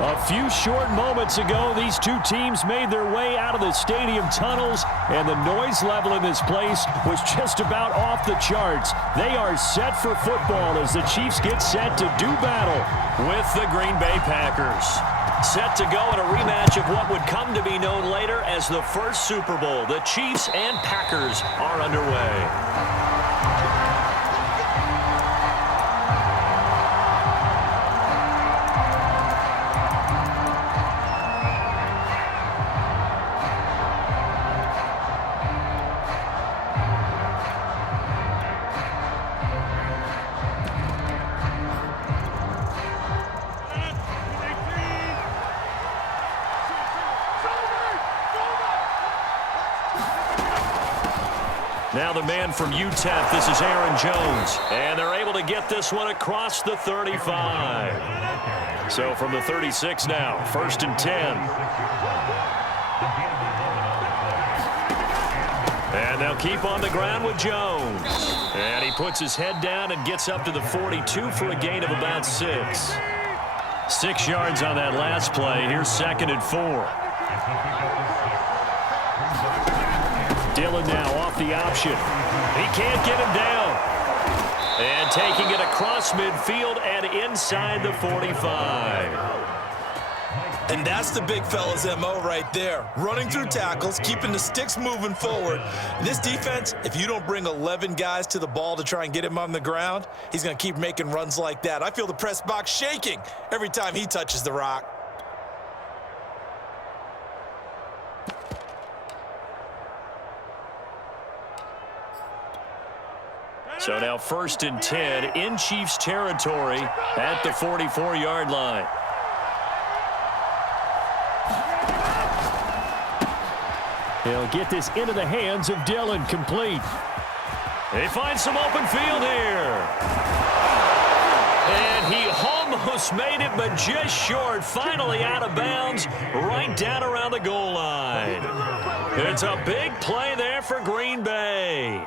A few short moments ago, these two teams made their way out of the stadium tunnels, and the noise level in this place was just about off the charts. They are set for football as the Chiefs get set to do battle with the Green Bay Packers. Set to go in a rematch of what would come to be known later as the first Super Bowl. The Chiefs and Packers are underway. Now the man from UTEP, this is Aaron Jones. And they're able to get this one across the 35. So from the 36 now, 1st and 10. And they'll keep on the ground with Jones. And he puts his head down and gets up to the 42 for a gain of about 6. 6 yards on that last play. Here's 2nd and 4. Dillon now off the option. He can't get him down. And taking it across midfield and inside the 45. And that's the big fella's MO right there. Running through tackles, keeping the sticks moving forward. This defense, if you don't bring 11 guys to the ball to try and get him on the ground, he's going to keep making runs like that. I feel the press box shaking every time he touches the rock. So now 1st and 10 in Chiefs territory at the 44-yard line. He'll get this into the hands of Dillon, complete. He finds some open field here. And he almost made it, but just short. Finally out of bounds, right down around the goal line. It's a big play there for Green Bay.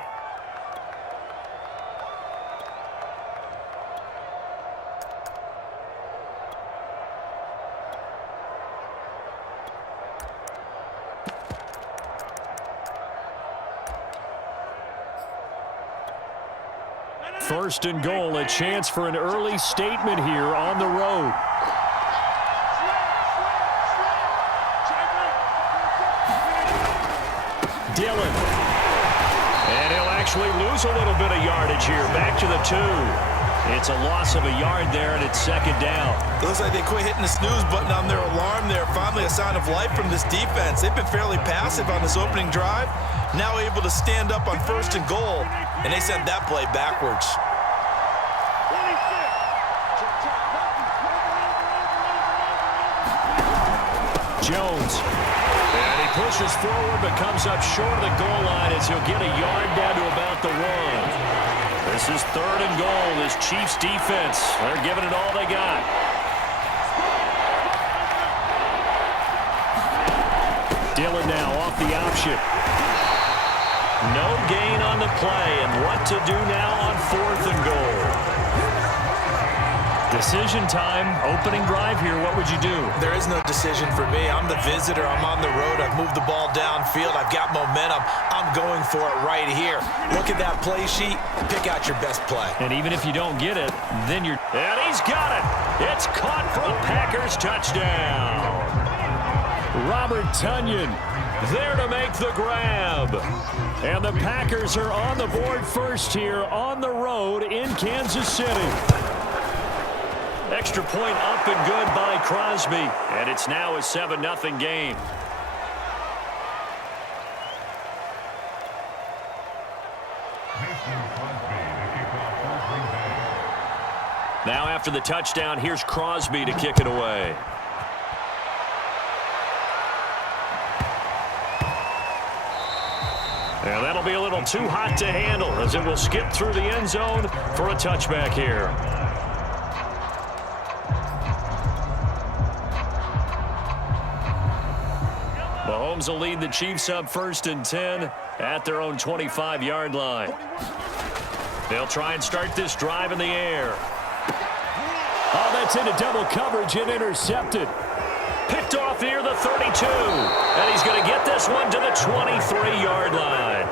First and goal, a chance for an early statement here on the road. Dillon. And he'll actually lose a little bit of yardage here. Back to the 2. It's a loss of a yard there, and it's 2nd down. It looks like they quit hitting the snooze button on their alarm there. Finally a sign of life from this defense. They've been fairly passive on this opening drive. Now able to stand up on 1st and goal, and they sent that play backwards. Jones. And he pushes forward but comes up short of the goal line as he'll get a yard down to about the 1. This is 3rd and goal. This Chiefs defense, they're giving it all they got. Dillon now off the option. No gain on the play, and what to do now on 4th and goal. Decision time, opening drive here. What would you do? There is no decision for me. I'm the visitor. I'm on the road. I've moved the ball downfield. I've got momentum. I'm going for it right here. Look at that play sheet. Pick out your best play. And even if you don't get it, then you're... And he's got it. It's caught for a Packers touchdown. Robert Tonyan there to make the grab. And the Packers are on the board first here on the road in Kansas City. Extra point up and good by Crosby. And it's now a 7-0 game. Now after the touchdown, here's Crosby to kick it away. And that'll be a little too hot to handle as it will skip through the end zone for a touchback here. Mahomes will lead the Chiefs up 1st and 10 at their own 25-yard line. They'll try and start this drive in the air. Oh, that's gets into double coverage and intercepted. Picked off near the 32. And he's going to get this one to the 23-yard line.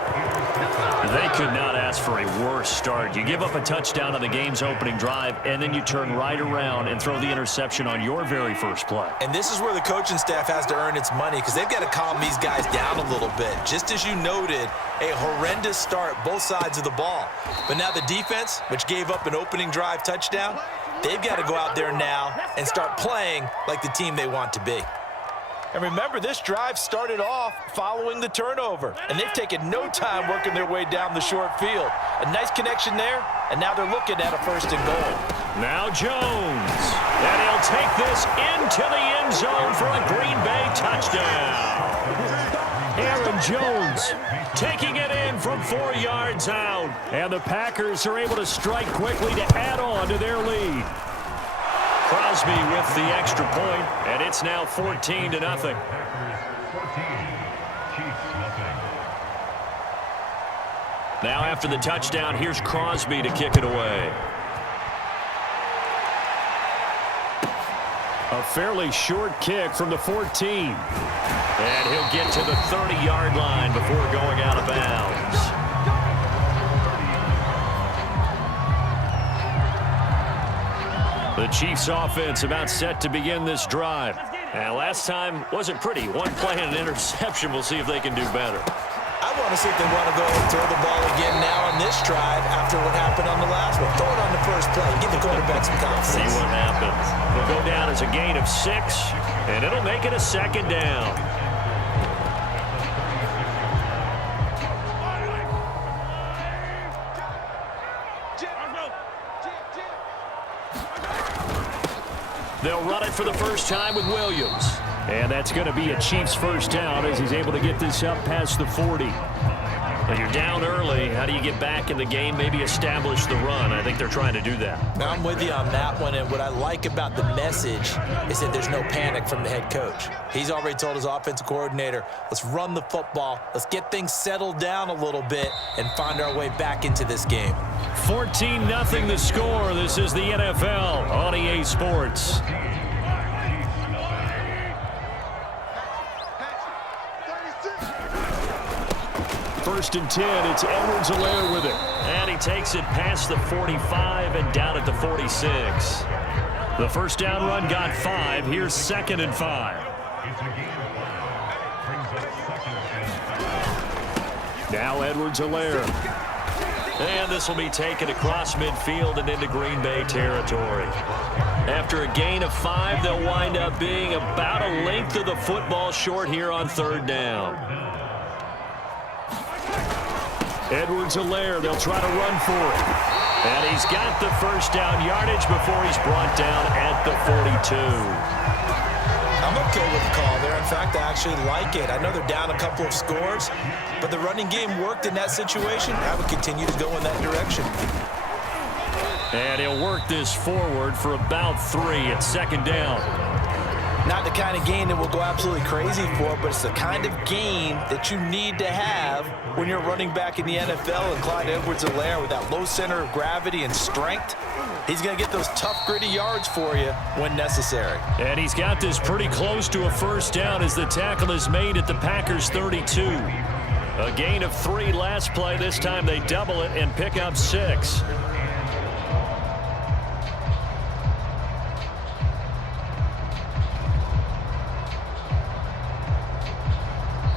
They could not ask for a worse start. You give up a touchdown on the game's opening drive, and then you turn right around and throw the interception on your very first play. And this is where the coaching staff has to earn its money because they've got to calm these guys down a little bit. Just as you noted, a horrendous start both sides of the ball. But now the defense, which gave up an opening drive touchdown, they've got to go out there now and start playing like the team they want to be. And remember, this drive started off following the turnover, and they've taken no time working their way down the short field. A nice connection there, and now they're looking at a 1st and goal. Now Jones, and he'll take this into the end zone for a Green Bay touchdown. Aaron Jones taking it in from 4 yards out, and the Packers are able to strike quickly to add on to their lead. Crosby with the extra point, and it's now 14-0. Now after the touchdown, here's Crosby to kick it away. A fairly short kick from the 14. And he'll get to the 30-yard line before going out of bounds. The Chiefs offense about set to begin this drive. And last time wasn't pretty. One play and an interception. We'll see if they can do better. I want to see if they want to go and throw the ball again now on this drive after what happened on the last one. Throw it on the first play. Give the quarterback some confidence. See what happens. It'll go down as a gain of 6, and it'll make it a 2nd down. They'll run it for the first time with Williams. And that's going to be a Chiefs first down as he's able to get this up past the 40. When you're down early, how do you get back in the game, maybe establish the run? I think they're trying to do that. Now I'm with you on that one, and what I like about the message is that there's no panic from the head coach. He's already told his offensive coordinator, let's run the football, let's get things settled down a little bit and find our way back into this game. 14-0 the score. This is the NFL on EA Sports. First and 10, it's Edwards-Helaire with it. And he takes it past the 45 and down at the 46. The first down run got 5. Here's 2nd and 5. Now Edwards-Helaire. And this will be taken across midfield and into Green Bay territory. After a gain of 5, they'll wind up being about a length of the football short here on 3rd down. Edwards-Helaire, they'll try to run for it. And he's got the first down yardage before he's brought down at the 42. I'm okay with the call there. In fact, I actually like it. I know they're down a couple of scores, but the running game worked in that situation. I would continue to go in that direction. And he'll work this forward for about 3 at 2nd down. Not the kind of gain that we'll go absolutely crazy for, but it's the kind of gain that you need to have when you're running back in the NFL. And Clyde Edwards-Helaire, with that low center of gravity and strength, he's going to get those tough, gritty yards for you when necessary. And he's got this pretty close to a first down as the tackle is made at the Packers' 32. A gain of 3 last play. This time they double it and pick up 6.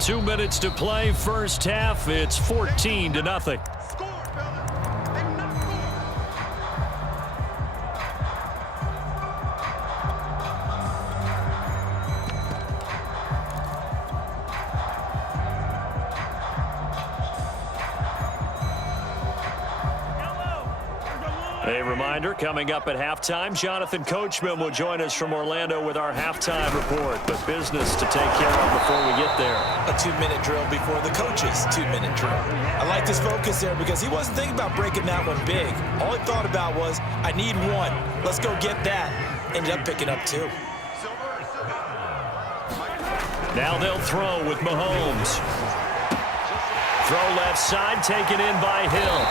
Two minutes to play, first half. It's 14-0. A reminder, coming up at halftime, Jonathan Coachman will join us from Orlando with our halftime report, but business to take care of before we get there. A 2-minute drill before the coach's 2-minute drill. I like this focus there because he wasn't thinking about breaking that one big. All he thought about was, I need 1. Let's go get that. Ended up picking up 2. Now they'll throw with Mahomes. Throw left side, taken in by Hill.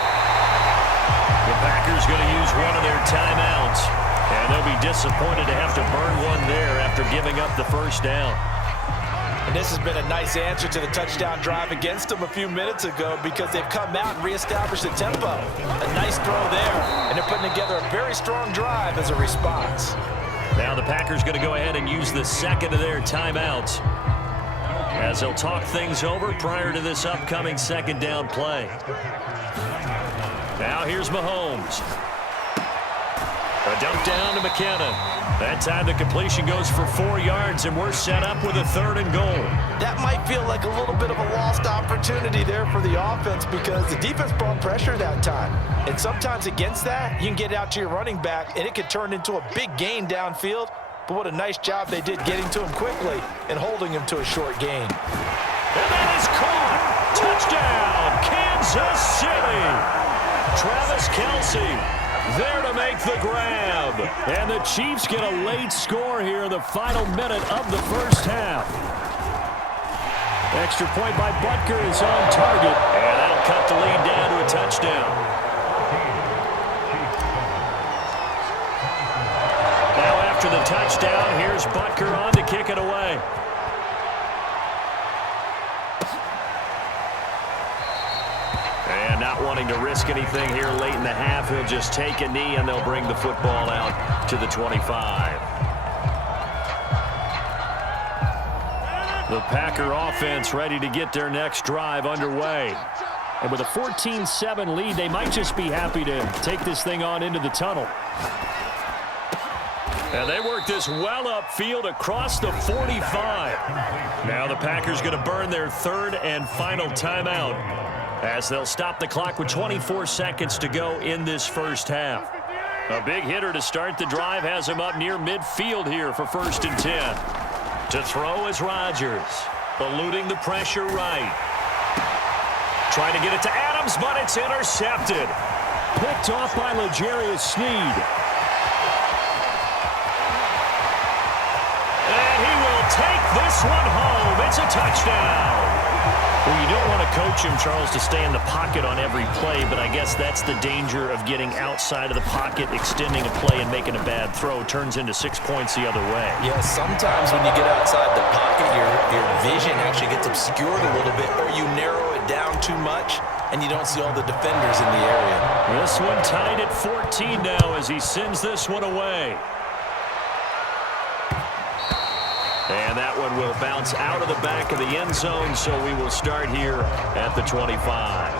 The Packers going to use one of their timeouts. And they'll be disappointed to have to burn one there after giving up the first down. And this has been a nice answer to the touchdown drive against them a few minutes ago because they've come out and reestablished the tempo. A nice throw there, and they're putting together a very strong drive as a response. Now the Packers going to go ahead and use the second of their timeouts as they'll talk things over prior to this upcoming second down play. Now here's Mahomes. A dump down to McKinnon. That time the completion goes for 4 yards, and we're set up with a 3rd and goal. That might feel like a little bit of a lost opportunity there for the offense because the defense brought pressure that time. And sometimes against that, you can get out to your running back, and it could turn into a big gain downfield. But what a nice job they did getting to him quickly and holding him to a short gain. And that is caught. Touchdown, Kansas City. Travis Kelce there to make the grab. And the Chiefs get a late score here in the final minute of the first half. Extra point by Butker is on target. And that'll cut the lead down to a touchdown. Now after the touchdown, here's Butker on to kick it away. And not wanting to risk anything here late in the half, he'll just take a knee and they'll bring the football out to the 25. The Packer offense ready to get their next drive underway. And with a 14-7 lead, they might just be happy to take this thing on into the tunnel. And they work this well upfield across the 45. Now the Packers going to burn their 3rd and final timeout as they'll stop the clock with 24 seconds to go in this first half. A big hitter to start the drive has him up near midfield here for 1st and 10. To throw is Rodgers, eluding the pressure right. Trying to get it to Adams, but it's intercepted. Picked off by L'Jarius Sneed. And he will take this one home. It's a touchdown. Well, you don't want to coach him, Charles, to stay in the pocket on every play, but I guess that's the danger of getting outside of the pocket, extending a play, and making a bad throw. Turns into 6 points the other way. Yeah, sometimes when you get outside the pocket, your vision actually gets obscured a little bit, or you narrow it down too much, and you don't see all the defenders in the area. This one tied at 14 now as he sends this one away. And that one will bounce out of the back of the end zone, so we will start here at the 25.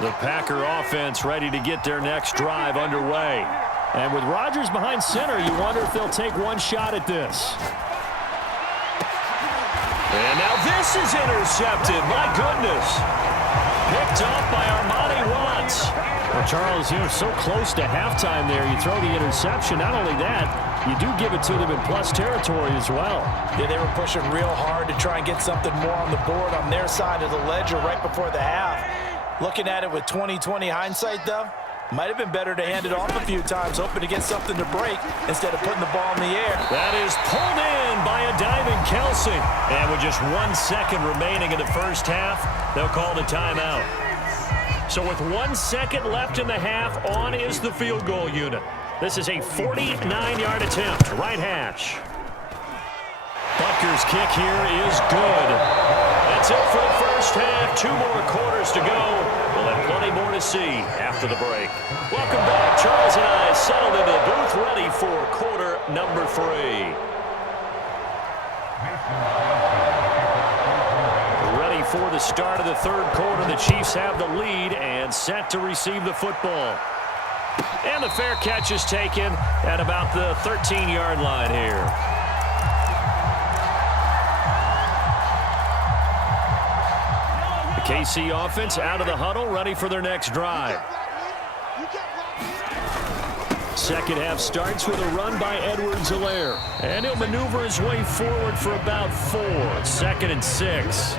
The Packer offense ready to get their next drive underway. And with Rodgers behind center, you wonder if they'll take one shot at this. And now this is intercepted. My goodness. Picked off by Armani Watts. Well, Charles, you're so close to halftime there. You throw the interception. Not only that, you do give it to them in plus territory as well. Yeah, they were pushing real hard to try and get something more on the board on their side of the ledger right before the half. Looking at it with 20/20 hindsight, though, might have been better to hand it off a few times, hoping to get something to break instead of putting the ball in the air. That is pulled in by a diving Kelce. And with just 1 second remaining in the first half, they'll call the timeout. So with 1 second left in the half, on is the field goal unit. This is a 49-yard attempt, right hash. Butker's kick here is good. That's it for the first half. 2 more quarters to go. We'll have plenty more to see after the break. Welcome back. Charles and I settled into the booth ready for quarter number 3. Ready for the start of the 3rd quarter. The Chiefs have the lead and set to receive the football. And the fair catch is taken at about the 13-yard line here. The KC offense out of the huddle, ready for their next drive. Second half starts with a run by Edwards-Helaire. And he'll maneuver his way forward for about 4. 2nd and 6.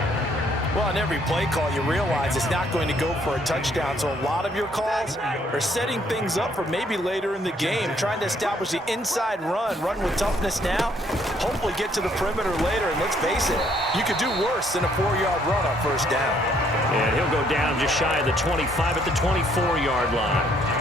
Well, on every play call, you realize it's not going to go for a touchdown. So a lot of your calls are setting things up for maybe later in the game, trying to establish the inside run with toughness now, hopefully get to the perimeter later. And let's face it, you could do worse than a 4-yard run on first down. And he'll go down just shy of the 25 at the 24-yard line.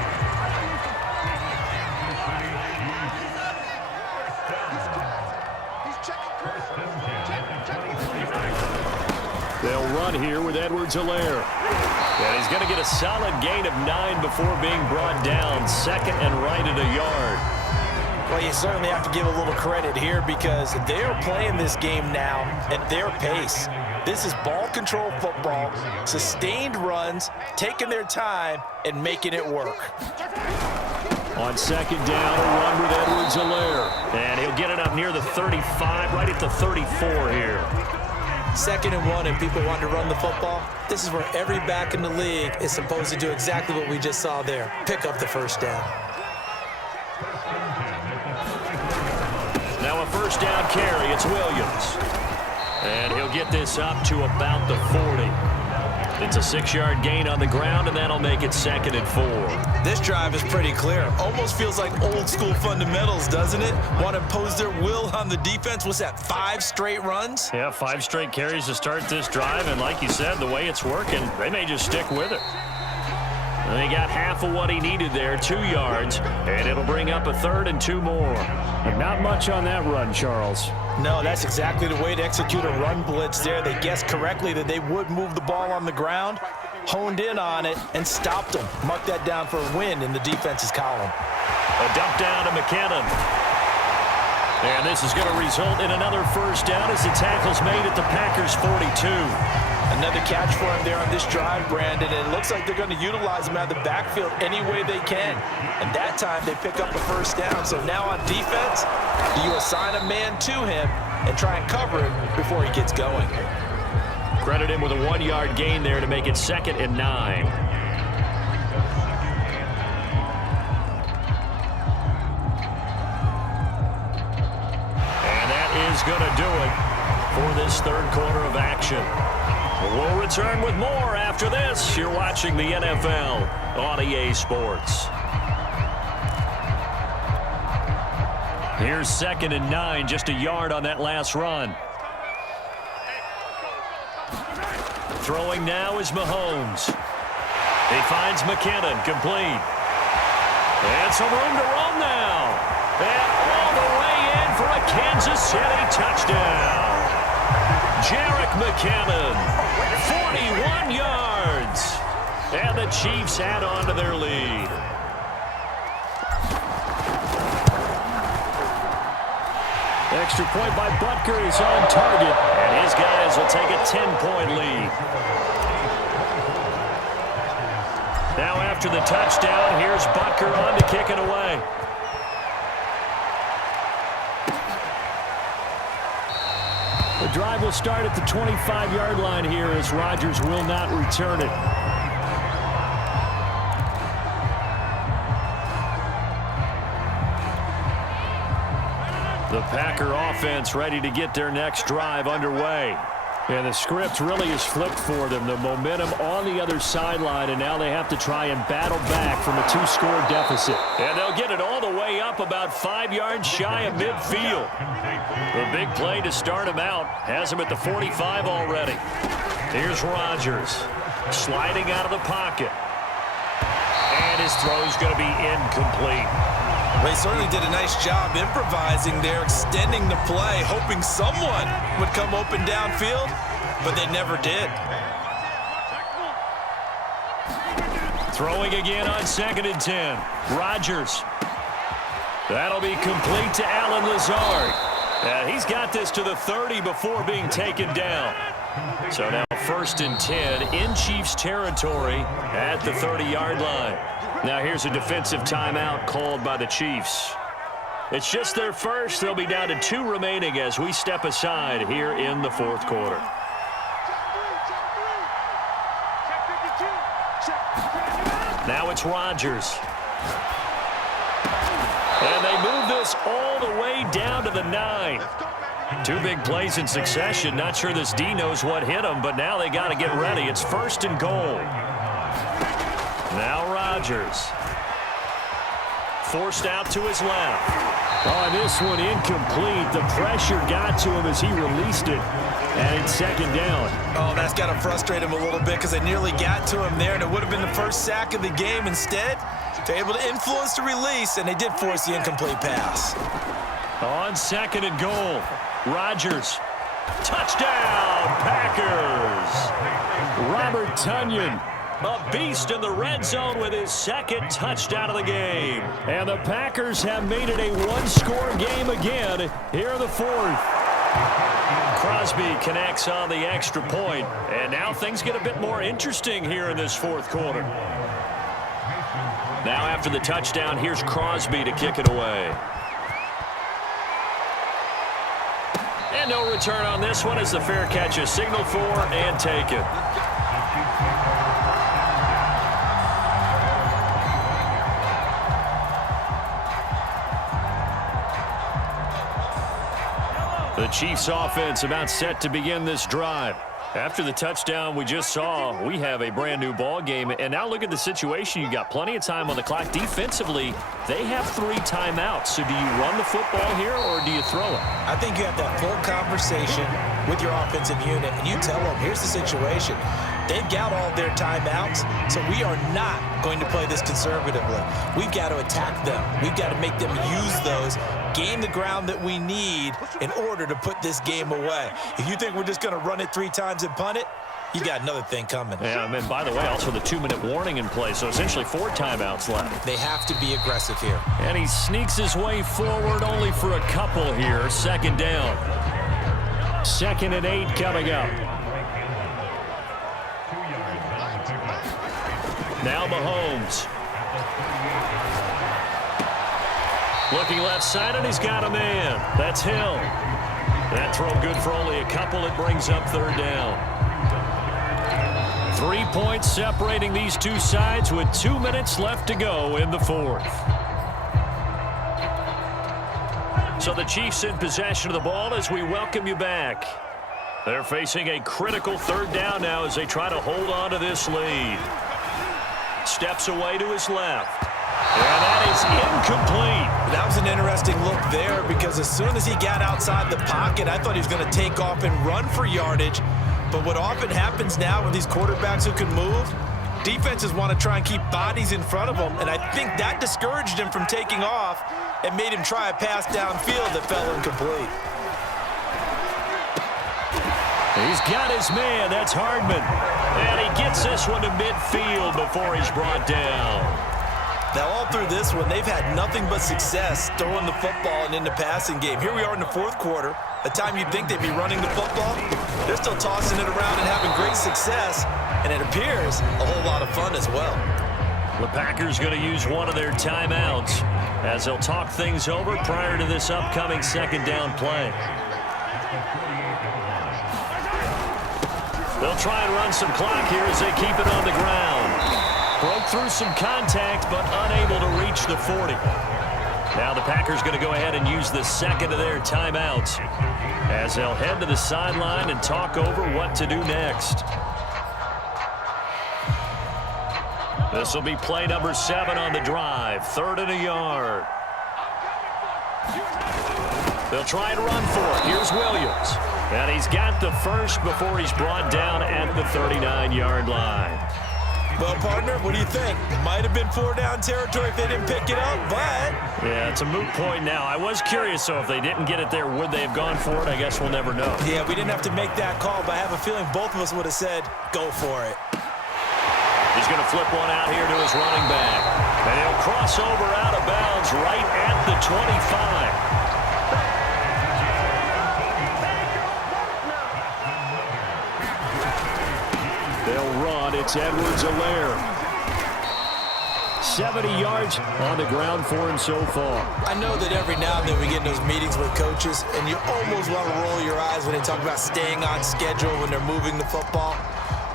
They'll run here with Edwards-Helaire. And he's going to get a solid gain of 9 before being brought down. Second and right at a yard. Well, you certainly have to give a little credit here because they're playing this game now at their pace. This is ball control football, sustained runs, taking their time, and making it work. On second down, a run with Edwards-Helaire. And he'll get it up near the 35, right at the 34 here. 2nd and 1 and people want to run the football. This is where every back in the league is supposed to do exactly what we just saw there. Pick up the first down. Now a first down carry. It's Williams. And he'll get this up to about the 40. It's a 6-yard gain on the ground, and that'll make it 2nd and 4. This drive is pretty clear. Almost feels like old school fundamentals, doesn't it? Want to impose their will on the defense. What's that, 5 straight runs? Yeah, 5 straight carries to start this drive, and like you said, the way it's working, they may just stick with it. And he got half of what he needed there, 2 yards, and it'll bring up a 3rd and 2 more. But not much on that run, Charles. No, that's exactly the way to execute a run blitz there. They guessed correctly that they would move the ball on the ground, honed in on it, and stopped them. Mark that down for a win in the defense's column. A dump down to McKinnon. And this is going to result in another first down as the tackle's made at the Packers' 42. Another catch for him there on this drive, Brandon, and it looks like they're going to utilize him out of the backfield any way they can. And that time they pick up a first down. So now on defense, do you assign a man to him and try and cover him before he gets going? Credit him with a 1-yard gain there to make it 2nd and 9. And that is going to do it for this 3rd quarter of action. We'll return with more after this. You're watching the NFL on EA Sports. Here's 2nd and 9, just a yard on that last run. Throwing now is Mahomes. He finds McKinnon, complete. And some room to run now. And all the way in for a Kansas City touchdown. Jerick McKinnon, 41 yards. And the Chiefs add on to their lead. Extra point by Butker is on target. And his guys will take a 10-point lead. Now after the touchdown, here's Butker on to kick it away. The drive will start at the 25-yard line here as Rodgers will not return it. The Packer offense ready to get their next drive underway. And the script really is flipped for them. The momentum on the other sideline, and now they have to try and battle back from a 2-score deficit. And they'll get it all the way up about 5 yards shy of midfield. The big play to start him out has him at the 45 already. Here's Rodgers sliding out of the pocket. And his throw's going to be incomplete. Well, he certainly did a nice job improvising there, extending the play, hoping someone would come open downfield, but they never did. Throwing again on 2nd and 10. Rodgers. That'll be complete to Allen Lazard. And he's got this to the 30 before being taken down. So now 1st and 10 in Chiefs territory at the 30-yard line. Now here's a defensive timeout called by the Chiefs. It's just their first. They'll be down to 2 remaining as we step aside here in the 4th quarter. Now it's Rodgers. And they move this all the way down to the 9. Two big plays in succession. Not sure this D knows what hit him, but now they got to get ready. It's 1st and goal. Now Rodgers. Forced out to his left. Oh, this one incomplete. The pressure got to him as he released it. And it's 2nd down. Oh, that's got to frustrate him a little bit because they nearly got to him there, and it would have been the first sack of the game. Instead, they're able to influence the release, and they did force the incomplete pass. On 2nd and goal, Rodgers. Touchdown, Packers. Robert Tonyan. A beast in the red zone with his 2nd touchdown of the game. And the Packers have made it a one-score game again here in the 4th. Crosby connects on the extra point, and now things get a bit more interesting here in this 4th quarter. Now after the touchdown, here's Crosby to kick it away. And no return on this one as the fair catch is signaled for and taken. The Chiefs offense about set to begin this drive. After the touchdown we just saw, we have a brand new ball game. And now look at the situation. You got plenty of time on the clock. Defensively, they have 3 timeouts. So do you run the football here or do you throw it? I think you have that full conversation with your offensive unit, and you tell them, here's the situation. They've got all their timeouts, so we are not going to play this conservatively. We've got to attack them. We've got to make them use those, gain the ground that we need in order to put this game away. If you think we're just going to run it 3 times and punt it, you got another thing coming. Yeah, and by the way, also the 2-minute warning in play, so essentially 4 timeouts left. They have to be aggressive here. And he sneaks his way forward only for a couple here. 2nd down. 2nd and 8 coming up. Now Mahomes. Looking left side, and he's got a man. That's Hill. That throw good for only a couple. It brings up 3rd down. 3 points separating these two sides with 2 minutes left to go in the 4th. So the Chiefs in possession of the ball as we welcome you back. They're facing a critical 3rd down now as they try to hold on to this lead. Steps away to his left. And that is incomplete. That was an interesting look there because as soon as he got outside the pocket, I thought he was going to take off and run for yardage. But what often happens now with these quarterbacks who can move, defenses want to try and keep bodies in front of them, and I think that discouraged him from taking off and made him try a pass downfield that fell incomplete. He's got his man. That's Hardman. And he gets this one to midfield before he's brought down. Now, all through this one, they've had nothing but success throwing the football and in the passing game. Here we are in the 4th quarter, a time you'd think they'd be running the football. They're still tossing it around and having great success, and it appears a whole lot of fun as well. The Packers going to use one of their timeouts as they'll talk things over prior to this upcoming 2nd down play. They'll try and run some clock here as they keep it on the ground. Broke through some contact, but unable to reach the 40. Now the Packers going to go ahead and use the 2nd of their timeouts as they'll head to the sideline and talk over what to do next. This will be play number 7 on the drive. 3rd and a yard. They'll try and run for it. Here's Williams. And he's got the first before he's brought down at the 39-yard line. Well, partner, what do you think? Might have been 4-down territory if they didn't pick it up, but... Yeah, it's a moot point now. I was curious, so if they didn't get it there, would they have gone for it? I guess we'll never know. Yeah, we didn't have to make that call, but I have a feeling both of us would have said, go for it. He's going to flip one out here to his running back. And he'll cross over out of bounds right at the 25. They'll run. It's Edwards-Helaire. 70 yards on the ground for him so far. I know that every now and then we get in those meetings with coaches, and you almost want to roll your eyes when they talk about staying on schedule when they're moving the football.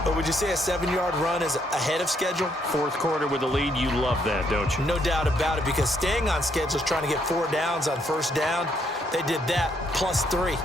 But would you say a 7-yard run is ahead of schedule? 4th quarter with the lead, you love that, don't you? No doubt about it, because staying on schedule is trying to get 4 downs on 1st down. They did that plus 3.